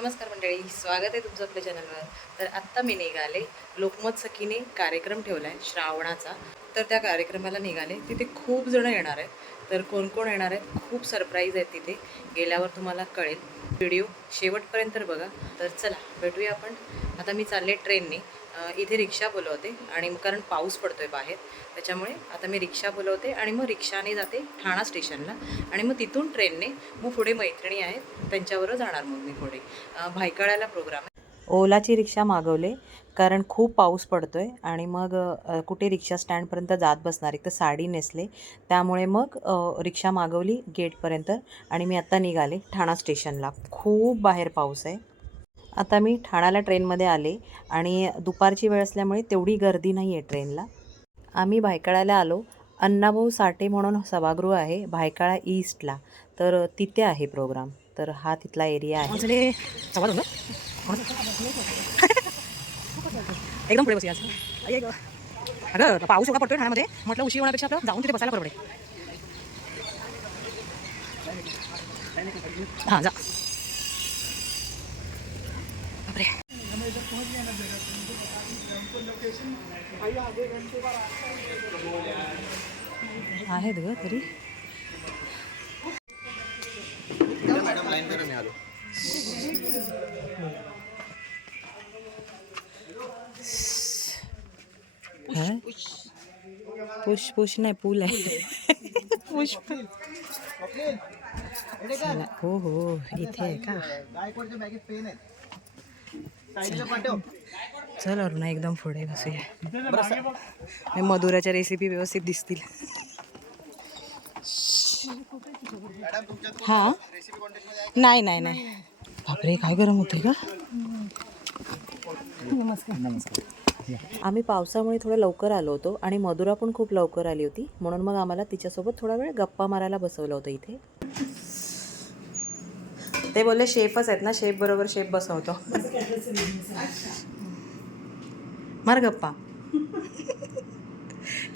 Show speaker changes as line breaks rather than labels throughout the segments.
नमस्कार मंडळी स्वागत आहे तुमचं आपल्या चॅनलवर तर आत्ता मी निघाले लोकमत सखीने कार्यक्रम ठेवला आहे श्रावणाचा. तर त्या कार्यक्रमाला निघाले. तिथे खूप जण येणार आहेत. तर कोण कोण येणार आहेत? खूप सरप्राईज आहेत तिथे. गेल्यावर तुम्हाला कळेल. व्हिडिओ शेवटपर्यंत बघा. तर चला भेटूया आपण. आता मी चालले ट्रेनने. इथे रिक्षा बोलवते आणि कारण पाऊस पडतोय बाहेर त्याच्यामुळे आता मी रिक्षा बोलवते आणि मग रिक्षाने जाते ठाणा स्टेशनला. आणि मग तिथून ट्रेनने मग पुढे मैत्रिणी आहेत त्यांच्याबरोबर जाणार मग मी पुढे. अं, भायखळ्याला प्रोग्राम आहे. ओलाची रिक्षा मागवले कारण खूप पाऊस पडतोय आणि मग कुठे रिक्षा स्टँडपर्यंत जात बसणार एक तर साडी नेसले त्यामुळे मग रिक्षा मागवली गेटपर्यंत आणि मी आत्ता निघाले ठाणा स्टेशनला. खूप बाहेर पाऊस आहे. आता मी ठाण्याला ट्रेनमध्ये आले आणि दुपारची वेळ असल्यामुळे तेवढी गर्दी नाही आहे ट्रेनला. आम्ही भायकाळाला आलो. अण्णाभाऊ साठे म्हणून सभागृह आहे भायकाळा ईस्टला. तर तिथे आहे प्रोग्राम. तर हा तिथला एरिया आहे.
एकदम पुढे बसूया अगं पाऊस एवढा पडतोय ठाण्यामध्ये. म्हटलं उशीर होण्यापेक्षा आपलं जाऊन तिथे बसायला परवडे. हां जा. बापरे
आहेत ग तरी। हा? पुश पुश नाही पूल आहे पुश चला. हो हो इथे आहे का चल अरुणा एकदम पुढे बसूया. हे मधुराच्या रेसिपी व्यवस्थित दिसतील. हा? नाही नाही नाही. बापरे काय गरम होते का आम्ही पावसामुळे थोडं लवकर आलो होतो आणि मधुरा पण खूप लवकर आली होती. म्हणून मग आम्हाला तिच्यासोबत थोडा वेळ गप्पा मारायला बसवलं होतं इथे. ते बोलले शेफच आहेत ना शेफ बरोबर शेफ बसवतो. मार गप्पा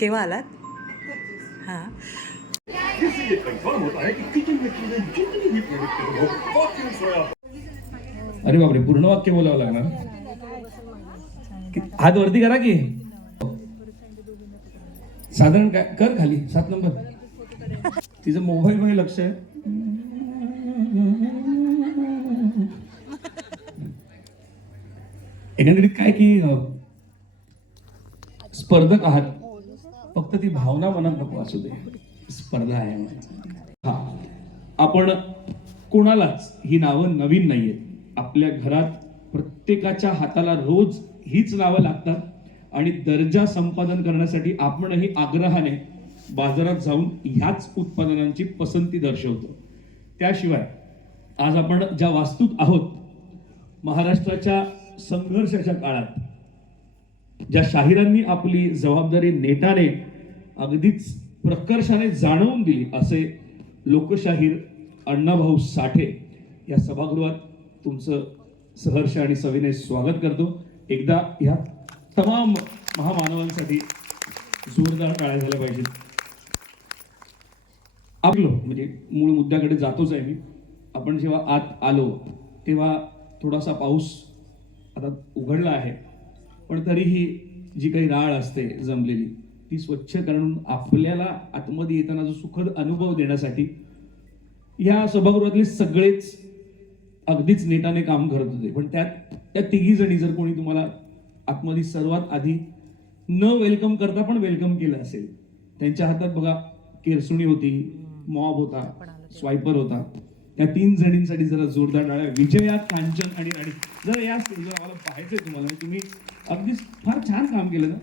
केव्हा आलात? हां.
अरे बापरे पूर्ण वाक्य बोलावं लागणार. हात वरती करा की. साधारण काय कर खाली सात नंबर. तिचं मोबाईल मध्ये लक्ष आहे. एकंदरीत काय की स्पर्धक आहात फक्त ती भावना मनात नको असू दे. स्पर्धा आहे हा. आपण कोणालाच ही नावं नवीन नाही आहेत आपल्या घरात प्रत्येकाच्या हाताला रोज हीच नावं लागतात आणि दर्जा संपादन करण्यासाठी आपणही आग्रहाने बाजारात जाऊन ह्याच उत्पादनांची पसंती दर्शवतो. त्याशिवाय आज आपण ज्या वास्तूत आहोत महाराष्ट्राच्या संघर्षाच्या काळात ज्या शाहिरांनी आपली जबाबदारी नेटाने अगदीच प्रकर्षाने जाणवून दिली असे लोकशाहीर अण्णाभाऊ साठे या सभागृहात तुमचं सहर्ष आणि सविनय स्वागत करतो. एकदा ह्या तमाम महामानवांसाठी जोरदार टाळ्या झाल्या पाहिजेत. आपलो म्हणजे मूळ मुद्द्याकडे जातोच आहे मी. आपण जेव्हा आत आलो तेव्हा थोडासा पाऊस आता उघडला आहे. पण तरीही जी काही राळ असते जमलेली ती स्वच्छ करून आपल्याला आतमध्ये येताना जो सुखद अनुभव देण्यासाठी या सभागृहातले सगळेच अगदीच नेटाने काम करत होते. पण त्यात त्या तिघी जणी जर कोणी तुम्हाला आतमध्ये सर्वात आधी न वेलकम करता पण वेलकम केलं असेल त्यांच्या हातात बघा केरसुणी होती मॉब होता स्वायपर होता. त्या तीन जणींसाठी जरा जोरदार डाळ्या विजया कांचन आणि राणी जर या स्टेजवर आम्हाला पाहायचंय तुम्हाला. म्हणजे तुम्ही अगदीच फार छान काम केलं ना.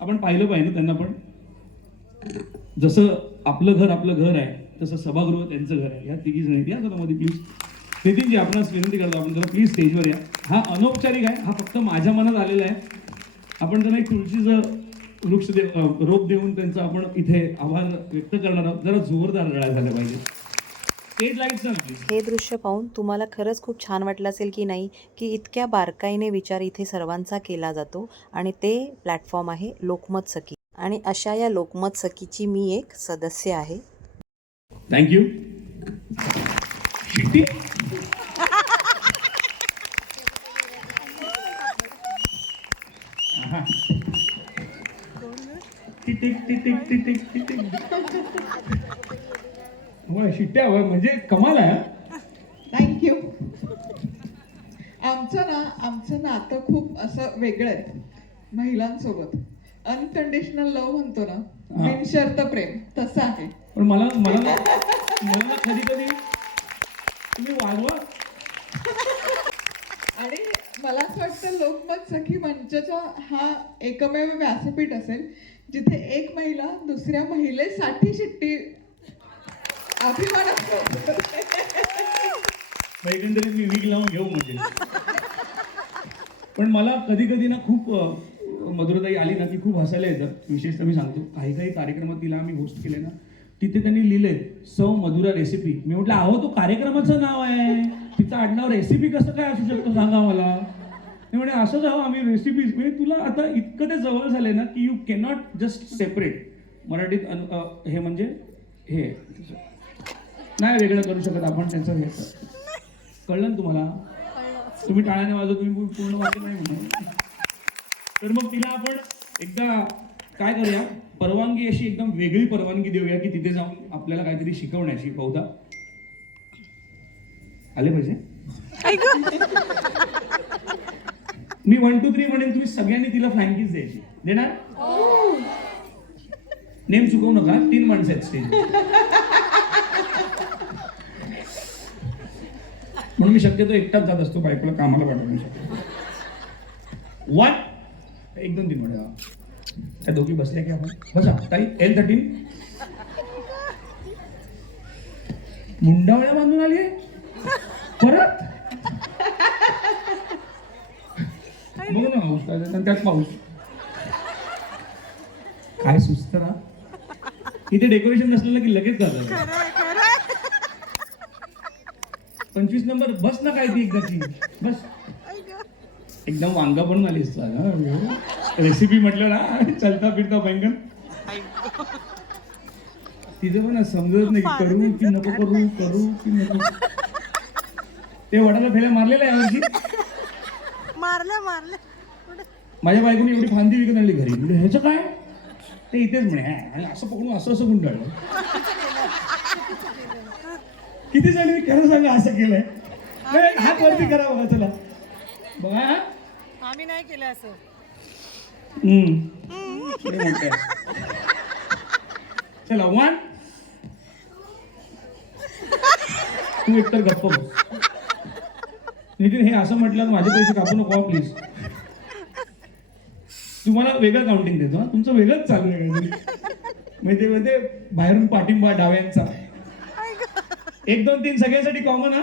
आपण पाहिलं पाहिजे ना त्यांना पण. जसं आपलं घर आपलं घर आहे तसं सभागृह त्यांचं घर आहे. या तिघी जणी. या जरा मध्ये प्लीज नितीनजी आपणास विनंती करतो आपण जरा प्लीज स्टेजवर या. हा अनौपचारिक आहे. हा फक्त माझ्या मनात आलेला आहे. आपण त्यांना एक तुळशीचं वृक्ष दे रोप देऊन त्यांचा आपण इथे आभार व्यक्त करणार आहोत. जरा जोरदार लढा झाल्या पाहिजे.
हे दृश्य पाहून तुम्हाला खरंच खूप छान वाटलं असेल की नाही की इतक्या बारकाईने विचार इथे सर्वांचा केला जातो आणि ते प्लॅटफॉर्म आहे लोकमत सखी. आणि अशा या लोकमत सखीची मी एक सदस्य आहे.
Thank you tick tick tick tick
tick. शिट्ट्या होय म्हणजे कमाल आहे.
थँक्यू आमचं ना आमचं नातं खूप असं वेगळं आहे महिलांसोबत अनकंडिशनल लव्ह म्हणतो ना. बिनशर्त प्रेम तसं आहे
पण मला मला मला कधी कधी तुम्ही वागवा
आणि मला असं वाटतं लोकमत सखी मंचचा हा एकमेव व्यासपीठ असेल जिथे एक महिला दुसऱ्या महिलेसाठी शिट्टी अभिमान असतो
एकंदरीत मी वीक लावून घेऊ म्हणजे पण मला कधी कधी ना खूप मधुरताई आली ना की खूप हसायला येतं विशेषतः मी सांगतो काही काही कार्यक्रमात तिला आम्ही होस्ट केले ना तिथे त्यांनी लिहिले सौ मधुरा रेसिपी मी म्हटलं अहो तो कार्यक्रमाचं नाव आहे. तिचं आडनाव रेसिपी कसं काय असू शकतो सांगा मला. मी म्हणे असंच हवं आम्ही रेसिपीज म्हणजे तुला आता इतकं ते जवळ झाले ना की यू कॅनॉट जस्ट सेपरेट मराठीत अन- हे म्हणजे हे. नाही वेगळं करू शकत आपण त्यांचं हे. कळलं ना तुम्हाला? तुम्ही टाळ्याने वाजव तुम्ही पूर्ण वाक्य नाही म्हणा तर मग तिला आपण एकदा काय करूया? परवानगी अशी एकदम वेगळी परवानगी देऊया की तिथे जाऊन आपल्याला काहीतरी शिकवण्याची. बहुधा आले पाहिजे? मी वन टू थ्री म्हणेन तुम्ही सगळ्यांनी तिला फ्लँकीज द्यायची. देणार? नेम चुकवू नका. तीन माणसं आहेत स्टेज म्हणून मी शक्यतो एकटाच जात असतो बायकोला कामाला पाठवून शक्यतो. वन एक दोन तीन म्हणा त्या दोघी बसल्या की आपण. बसा ताई एल थर्टीन मुंडावळ्या बांधून आली परत? बघ ना पाऊस काय त्यात पाऊस काय सुस्त ना इथे डेकोरेशन नसलेलं की लगेच जातात पंचवीस नंबर बस ना काय ती एकदाची. बस. एकदम वांगा बनून आलीस रेसिपी म्हटलं ना चलता फिरता बैंगन. तिचं पण समजत नाही करू की नको करू करू की नको. ते वडाला फेऱ्या मारलेल्या यावर्षी
मारले मारले.
माझ्या बायकोने एवढी फांदी विकत आणली घरी. म्हणजे ह्याचं काय? ते इथेच म्हणे "हा, असं पकडून असं असं गुंडाळलं. किती जणांनी खरं सांगा असं केलंय. नाही, हात वरती करा बघा चला. बघा.
आम्ही नाही केलं असं.
चला वन तू एकतर गप्प नितीन हे असं म्हटलं तर माझे पैसे कापू नको प्लीज तुम्हाला वेगळं काउंटिंग देतो तुमचं वेगळंच चालू आहे. म्हणजे म्हणजे बाहेरून पाठिंबा डाव्यांचा. एक दोन तीन सगळ्यांसाठी कॉमन हा?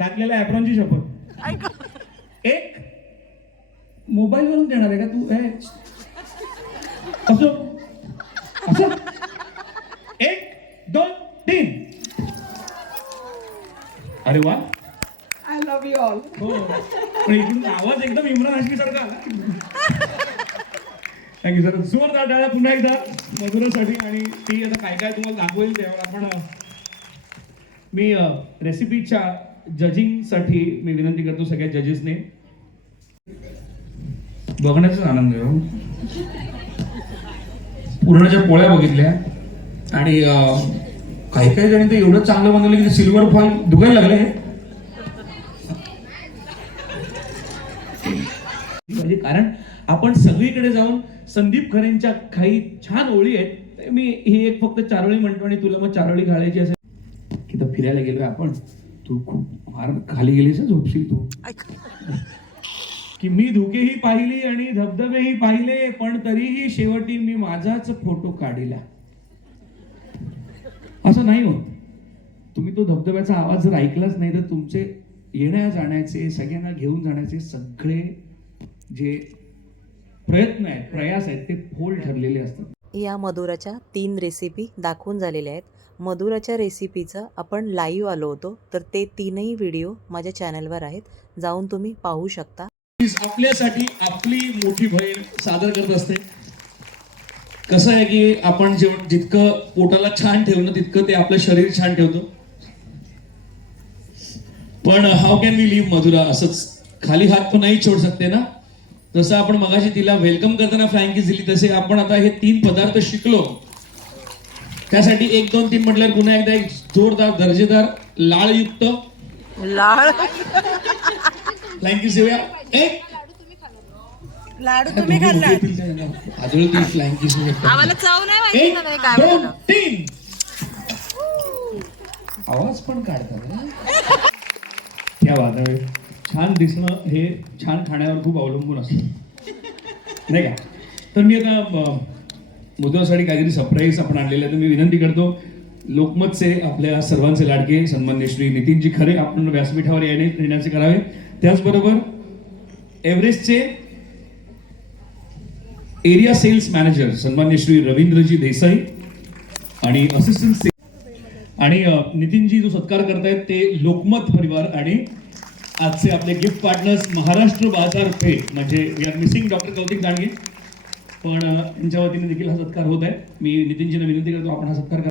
घातलेल्या ॲप्रॉनची शपथ. एक मोबाईल वरून देणार आहे का तू? ए, असं. असं. एक दोन तीन. अरे वा.
आय लव्ह यू ऑल
हो. पण इकडून आवाज एकदम इम्रान हाशमी सारखा आला. थँक्यू सर जोरदार टाळ्या पुन्हा एकदा मधुरासाठी आणि ती आता काय काय तुम्हाला दाखवेल त्यावर आपण मी रेसिपीच्या जजिंगसाठी मी विनंती करतो सगळ्या जजेसने बघण्याचाच आनंद घेऊ हो. पुरणाच्या पोळ्या बघितल्या आणि काही काही जणी ते एवढं चांगलं बनवलं की सिल्वर फॉल दुखायला लागले. म्हणजे कारण आपण सगळीकडे जाऊन संदीप खरेंच्या काही छान ओळी आहेत. मी ही एक फक्त चारोळी म्हणतो आणि तुला मग चारोळी घालायची असेल फिरायला गेलोय आपण तू खूप फार खाली गेलीस झोपशील तू. की मी धुकेही पाहिली आणि धबधबेही पाहिले पण तरीही शेवटी मी माझाच फोटो काढिला. असं नाही होत. तुम्ही तो धबधब्याचा आवाज जर ऐकलाच नाही तर तुमचे येण्या जाण्याचे सगळ्यांना घेऊन जाण्याचे सगळे जे प्रयत्न आहेत प्रयास आहेत ते फोल ठरलेले असतात.
या मधुराच्या तीन रेसिपी दाखवून झालेल्या आहेत. मधुराच्या रेसिपीचं आपण लाईव्ह आलो होतो तर ते तीनही व्हिडिओ माझ्या चॅनलवर आहेत. जाऊन तुम्ही पाहू शकता.
आपल्यासाठी आपली मोठी बहीण सादर करत असते. कसं आहे की आपण जेवण जितकं पोटाला छान ठेवणं तितकं ते आपलं शरीर छान ठेवतो. पण how can we live Madhura? असंच खाली हात पण नाही छोड शकते ना? जसं आपण मगाशी तिला वेलकम करताना फ्रँकीज दिली तसे आपण आता हे तीन पदार्थ शिकलो. त्यासाठी एक दोन तीन म्हटल्यावर पुन्हा एकदा एक जोरदार दर्जेदार लाळयुक्त.
लाळ.
फ्लँकीज देऊया एक.
लाडू तुम्ही खाल्ला
आदळ ती फ्लँकीज
आम्हाला चव नाही माहिती
एक
ना नाही काय
दोन
बनवलं.
तीन. आवाज पण काढतात
क्या बात आहे. छान दिसणं हे छान खाण्यावर खूप अवलंबून असतं.
नाही का? तर मी आता अं, मुद्द्यासाठी काहीतरी सरप्राईज आपण आणलेलं आहे तर मी विनंती करतो लोकमतचे आपल्या सर्वांचे लाडके सन्मान्य श्री नितीनजी खरे आपण व्यासपीठावर येणे येण्याचे करावे. त्याचबरोबर एव्हरेस्टचे एरिया सेल्स मॅनेजर सन्मान्य श्री रवींद्रजी देसाई आणि असिस्टंट आणि नितीनजी जो सत्कार करतायत ते लोकमत परिवार आणि आजचे आपले गिफ्ट पार्टनर्स महाराष्ट्र बाजारपेठ म्हणजे we are missing doctor Kautik Dandge पण यांच्या वतीने देखील हा सत्कार होत आहे. मी नितीनजींना विनंती करतो आपण हा सत्कार करा.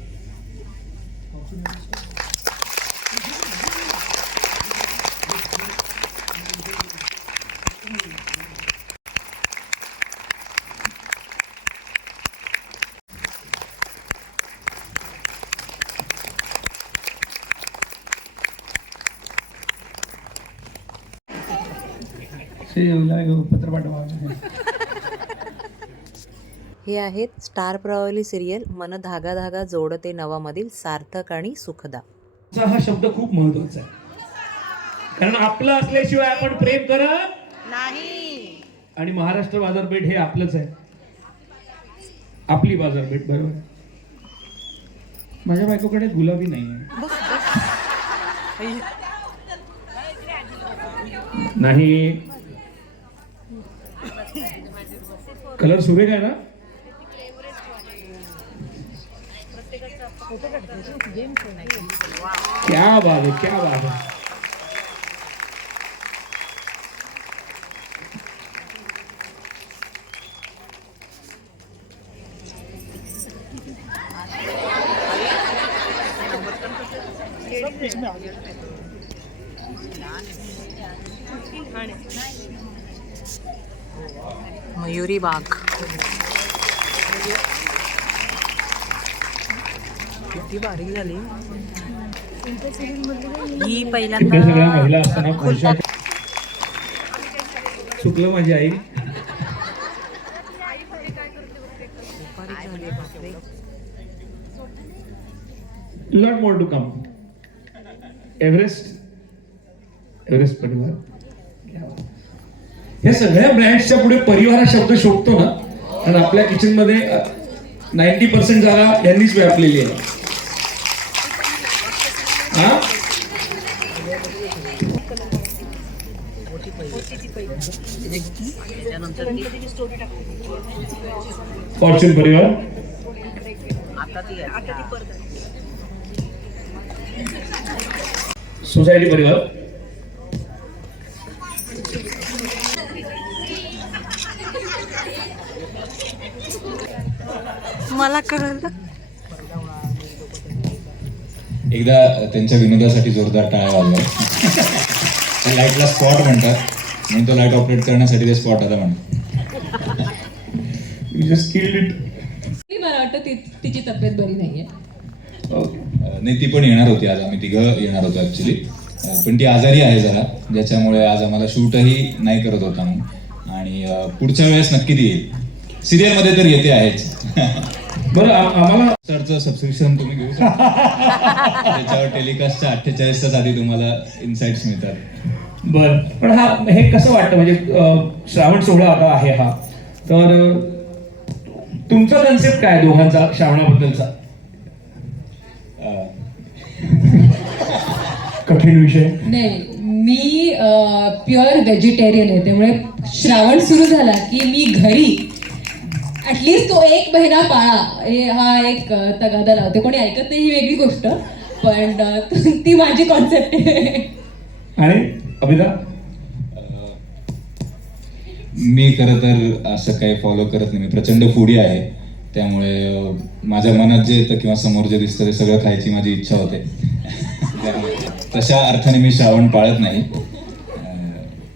पत्र पाठवा
हे आहेत स्टार प्रवाली सिरियल मन धागा धागा जोडते नवामधील सार्थक आणि सुखदा.
हा शब्द खूप महत्त्वाचा आहे. कारण आपलं असल्याशिवाय आपण प्रेम करत
नाही.
आणि महाराष्ट्र बाजारपेठ हे आपलंच आहे. आपली बाजारपेठ बरोबर. माझ्या बायकोकडे गुलाबी नाही आहे. नाही. कलर सुरेख आहे ना? क्या बात है क्या बात है।
मयूरी बाग। बारीक झाली. ही पहिल्यांदा
चुकलं माझी आई. Lot more to come Everest Everest परिवार. या सगळ्या ब्रँड्सच्या पुढे परिवार हा शब्द शोधतो ना. आणि आपल्या किचनमध्ये नाईन्टी पर्सेंट जागा यांनीच व्यापलेली आहे. फॉर्च्यून परिवार? सोसायटी परिवार?
मला कळलं.
एकदा त्यांच्या विनोदासाठी जोरदार टाळ्या वाजवा. त्या लाईटला स्पॉट म्हणतात. म्हणून तो लाइट ऑपरेट करण्यासाठी ते स्पॉट आता म्हणतात
यू जस्ट किल्ड इट
मला वाटतं ती तिची तब्येत बरी नाहीये.
नाही ती पण येणार होती आज. आम्ही तिघं येणार होतो ऍक्च्युली पण ती आजारी आहे जरा. ज्याच्यामुळे आज आम्हाला शूटही नाही करत होता मग आणि पुढच्या वेळेस नक्की ती येईल. सिरियलमध्ये तर येते आहेच.
बरं आम्हाला
सरचं सबस्क्रिप्शन तुम्ही घेऊ शकता. त्याच्यावर टेलिकास्टच्या अठ्ठेचाळीस तास आधी तुम्हाला इन्साइट्स मिळतात.
बर. पण हा हे कसं वाटतं? म्हणजे श्रावण सोहळा आता आहे हा. तर तुमचा कन्सेप्ट काय दोघांचा श्रावणाबद्दलचा? कठीण विषय.
नाही मी प्युअर व्हेजिटेरियन आहे त्यामुळे श्रावण सुरू झाला की मी घरी ऍटलिस्ट तो एक महिना पाळा. हे हा एक तगादा लावते. कोणी ऐकत नाही ही वेगळी गोष्ट पण ती माझी कॉन्सेप्ट आहे.
आणि अभिदा?
मी खरं तर असं काही फॉलो करत नाही. मी प्रचंड फुडी आहे. त्यामुळे माझ्या मनात जे येतं किंवा समोर जे दिसतं ते सगळं खायची माझी इच्छा होते. तशा अर्थाने मी श्रावण पाळत नाही.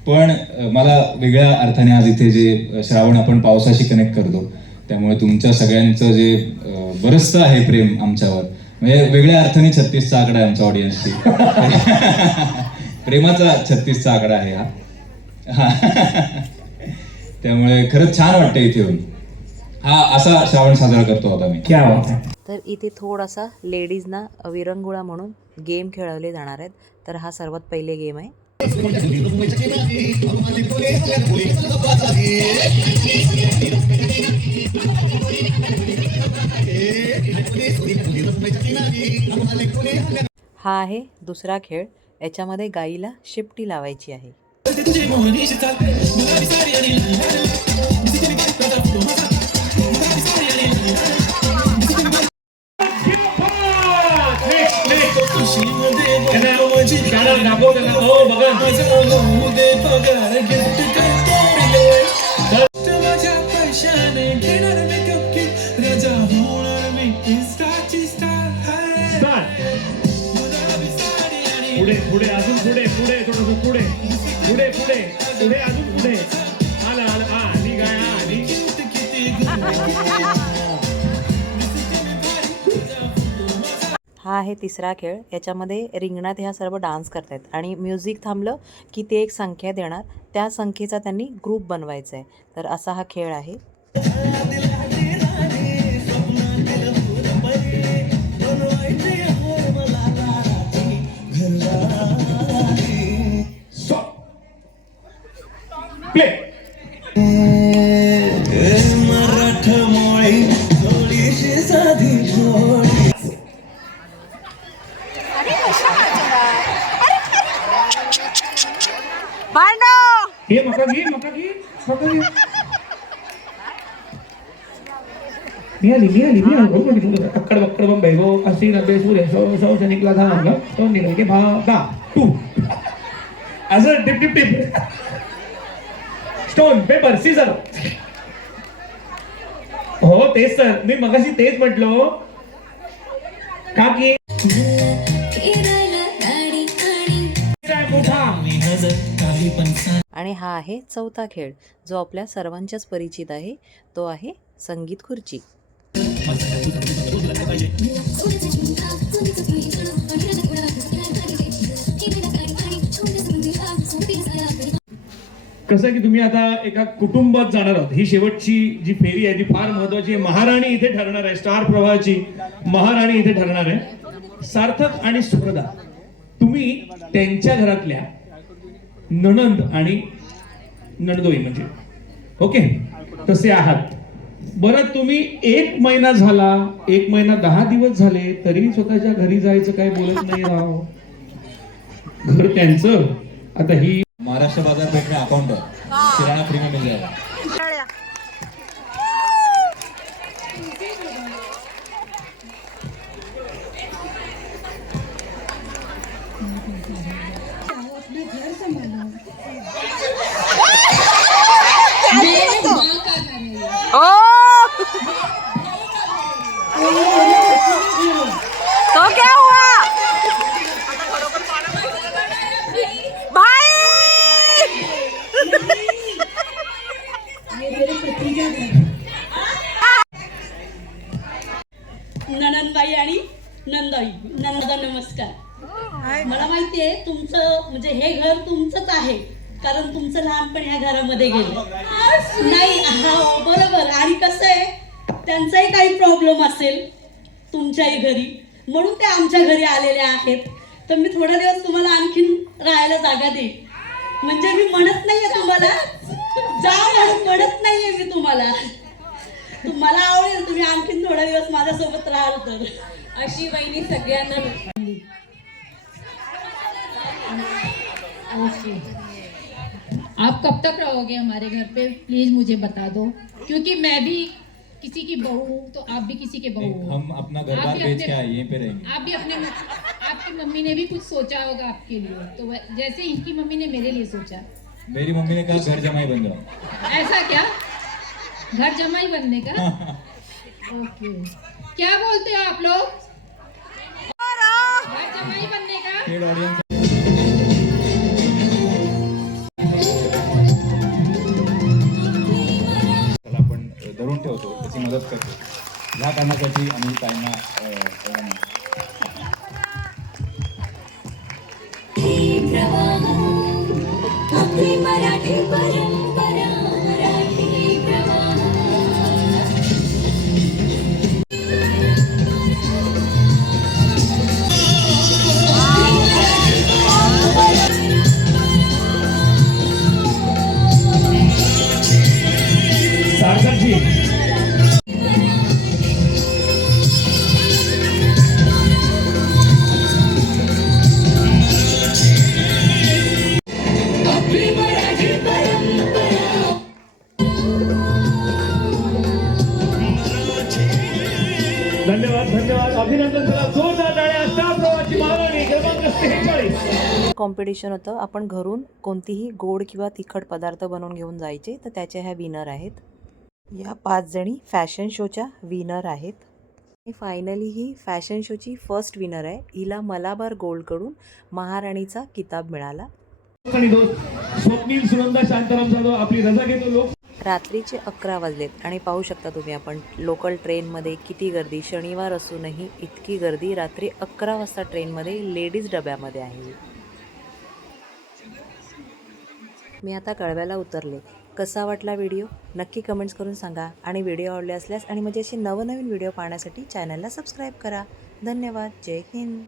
पण मला वेगळ्या अर्थाने आज इथे जे श्रावण आपण पावसाशी कनेक्ट करतो त्यामुळे तुमच्या सगळ्यांचं जे अ, बरंचसं आहे प्रेम आमच्यावर म्हणजे वेगळ्या अर्थाने छत्तीसचा आकडा आहे आमच्या ऑडियन्सची प्रेमाचा छत्तीसचा आकडा आहे हा. त्यामुळे खरंच छान वाटतं इथे येऊन. हा असा श्रावण साजरा करतो आता मी.
क्या
तर इथे थोडासा लेडीजना विरंगुळा म्हणून गेम खेळवले जाणार आहेत. तर हा सर्वात पहिले गेम आहे. हा आहे दुसरा खेळ. याच्यामध्ये गाईला शिपटी लावायची आहे.
पुढे पुढे अजून पुढे पुढे थोडस पुढे. पुढे पुढे अजून पुढे. आला आला. हा आली गाय आली
हा आहे तिसरा खेळ. याच्यामध्ये रिंगणात ह्या सर्व डान्स करतायत. आणि म्युझिक थांबलं की ते एक संख्या देणार. त्या संख्येचा त्यांनी ग्रुप बनवायचा आहे तर असा हा खेळ आहे.
प्ले हे मका घे मका घे मका घे. अक्कड बक्कड बम बैगो असी नब्बे सूर्य सौ सौ से निकला था हम तो निकल के भागा टू असं टिप टिप टिप स्टोन पेपर सीझर हो तेच सर मी मगाशी तेच म्हटलो. का की?
आणि हा आहे चौथा खेळ जो आपल्या सर्वांच्याच परिचित आहे. तो आहे संगीत खुर्ची.
कसं की तुम्ही आता एका कुटुंबात जाणार आहात. ही शेवटची जी फेरी आहे ती फार महत्वाची आहे महाराणी इथे ठरणार आहे स्टार प्रवाहाची महाराणी इथे ठरणार आहे. सार्थक आणि सुप्रदा तुम्ही त्यांच्या घरातल्या नणंद आणि नणदोई म्हणजे ओके? तसे आहात. बरं तुम्ही एक महिना झाला एक महिना दहा दिवस झाले तरी स्वतःच्या घरी जायचं काय बोलत नाही राव. घर त्यांचं. आता ही
महाराष्ट्र बाजारपेठ में अकाउंट है. किराना फ्री में मिल जाएगा
तो क्या हुआ भाई
ननंदबाई आणि नंदाई नंदा नमस्कार मला माहिती आहे तुमचं म्हणजे हे घर तुमचंच आहे. कारण तुमचं लहानपण ह्या घरामध्ये गेलं. नाही हा बरोबर. आणि कसं आहे त्यांचाही काही प्रॉब्लेम असेल तुमच्याही घरी. म्हणून ते आमच्या घरी आलेले आहेत. तर मी थोडा दिवस तुम्हाला आणखीन राहायला जागा देईन. म्हणजे मी म्हणत नाहीये तुम्हाला. जा म्हणत नाहीये मी तुम्हाला. तुम्हाला आवडेल तुम्ही आणखीन थोडा दिवस माझ्यासोबत राहाल तर. अशी बहिणी सगळ्यांना
आप कब तक रहोगे हमारे घर पे? प्लीज़ मुझे बता दो। क्योंकि मैं भी किसी की बहू हूँ तो आप भी किसी के बहू हो।
हम अपना घर
आप
बार
भी
बेच
अपने-
के आए यहीं पे रहेंगे।
आप भी अपने आपकी मम्मी ने भी कुछ सोचा होगा आपके लिए। तो जैसे इनकी मम्मी ने मेरे लिए सोचा।
मेरी मम्मी ने कहा घर जमाई बन जाओ।
ऐसा क्या? घर जमाई बनने का? ओके। क्या बोलते हो आप लोग? घर जमाई बनने का?
मदत करतो. या कामासाठी आम्ही
त्यांना मराठी
परम
कॉम्पिटिशन होतं. आपण घरून कोणतीही गोड किंवा तिखट पदार्थ बनवून घेऊन जायचे तर त्याच्या ह्या विनर आहेत. या पाच जणी फॅशन शोच्या विनर आहेत. फायनली ही फॅशन शोची फर्स्ट विनर आहे. हिला मलाबार गोल्डकडून महाराणीचा किताब मिळाला. रात्रीचे अकरा वाजलेत आणि पाहू शकता तुम्ही आपण लोकल ट्रेनमध्ये किती गर्दी. शनिवार असूनही इतकी गर्दी. रात्री अकरा वाजता ट्रेनमध्ये लेडीज डब्यामध्ये आहे. मी आता कळव्याला उतरले. कसा वाटला व्हिडिओ? नक्की कमेंट्स करून सांगा आणि व्हिडिओ आवडले असल्यास आणि म्हणजे असे नवनवीन व्हिडिओ पाहण्यासाठी चॅनलला सबस्क्राईब करा. धन्यवाद. जय हिंद.